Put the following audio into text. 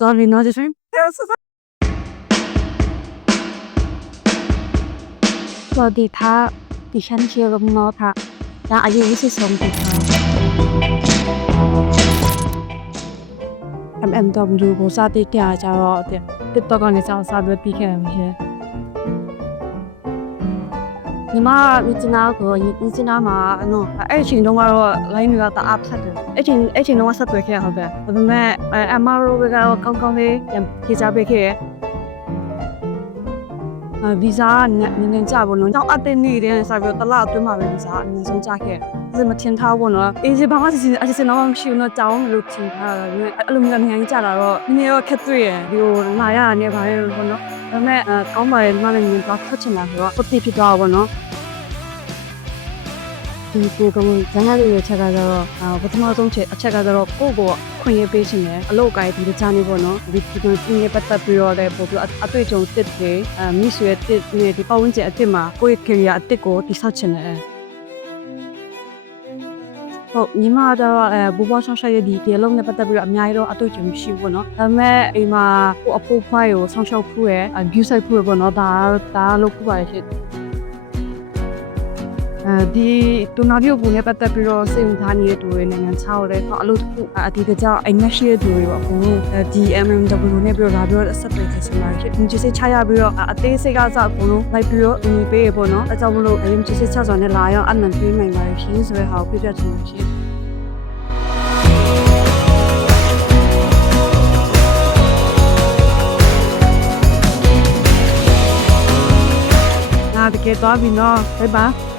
တော်ပြီနော်ဒီဆိုရင်ตัวดีท่าดิฉันเชียร์กับน้องค่ะและอายุ22ปีค่ะMMW ကိုစတဲ့ကြာကြတော့ TikTok ကနေစပြီးပြီးခဲ့မှာရှင်ညီမမြကျနာကိုမြကျနာမှာနော်အဲ့ချိန်တုန်းကတော့ line တွေကတအားဖြတ်တယ်အဲ့ချိန်တုန်းကဆက်သွယ်ခဲ့ဟုတ်တယ်ဒါပေမဲ့အမရိုးကတော့ကောင်းကောင်းလေးဖြေချပေးခဲ့ဗီဇာနည်းနည်းကြာပေါ့နော်ကြောက်အပ်တဲ့နေတဲ့စာပြီးတလားအတွင်းမှာပဲဗီဇာအနည်းဆုံးကြာခဲ့ဒါမထင်ထားဘူးနော်အေးဘာမှအစီအစဉ်တော့မရှိဘူးနော်ကြောင်းလို့ထင်ထားတာအဲ့လိုမျိုးများကြီးကြာလာတော့နည်းနည်းတော့ခက်တွေ့ရဒီကိုလာရနေပါလေလို့ပေါ့နော်ဒါပေမဲ့ကောင်းပါရဲ့မလည်းမြင်တော့ဖတ်ချင်တာဆိုတော့ဟုတ်ဖြစ်သွားပါဘောနော်ဒီကိုကမှဇာတ်ရည်ရဲ့ချက်ကတော့ပထမဆုံးချက်အချက်ကတော့ကိုယ့်ကိုခွင့်ရပေးခြင်းနဲ့အလုပ်ကိုင်းဒီတခြားနေပေါ့နော်ဒီဒီပတ်သက်ပြီးတော့လည်းပို့ပြီးအတွေ့အကြုံတစ်တွေမိဆွေတစ်နဲ့ဒီပတ်ဝန်းကျင်အစ်စ်မှာကိုယ့်ရဲ့ career အစ်စ်ကိုတည်ဆောက်ခြင်းနဲ့ဟုတ်ညီမကတော့ဘူဘောဆောင်ရှာရဲ့ဒီအလုံးနဲ့ပတ်သက်ပြီးတော့အများကြီးတော့အတွေ့အကြုံရှိဘူးပေါ့နော်ဒါပေမဲ့အိမ်မှာကိုအဖိုးဖွားကိုဆောင်ရှောက်ဖို့ရဲ့ view site ဖို့ပေါ့နော်ဒါလုပ်ဖို့ပါရဲ့ဒီတူနာဗီယိုဘူးနဲ့ပတ်သက်ပြီးတော့စိတ်ဝင်စားနေတဲ့သူတွေနိုင်ငံခြားကိုလည်းအလုပ်တစ်ခုအတီးတကြောင်အိမ်မက်ရှိတဲ့သူတွေပေါ့အခုဒီ MMW နဲ့ပြီးတော့လာပြီးတော့ဆက်သွယ်ခဲ့စမှာဖြစ်ဒီစိတ်ချရပြီးတော့အသေးစိတ်ကစအကုန်လုံးလိုက်ပြီးတော့ဒီပေးရပေါ့နော်အဲကြောင့်မလို့ဒီစိတ်ချစွာနဲ့လာရောအနံပေးနိုင်ပါရှင်ဆိုတဲ့ဟာကိုပြပြချင်ပါရှင်တကယ်တော့ပြီနော်ဘိုင်ဘာ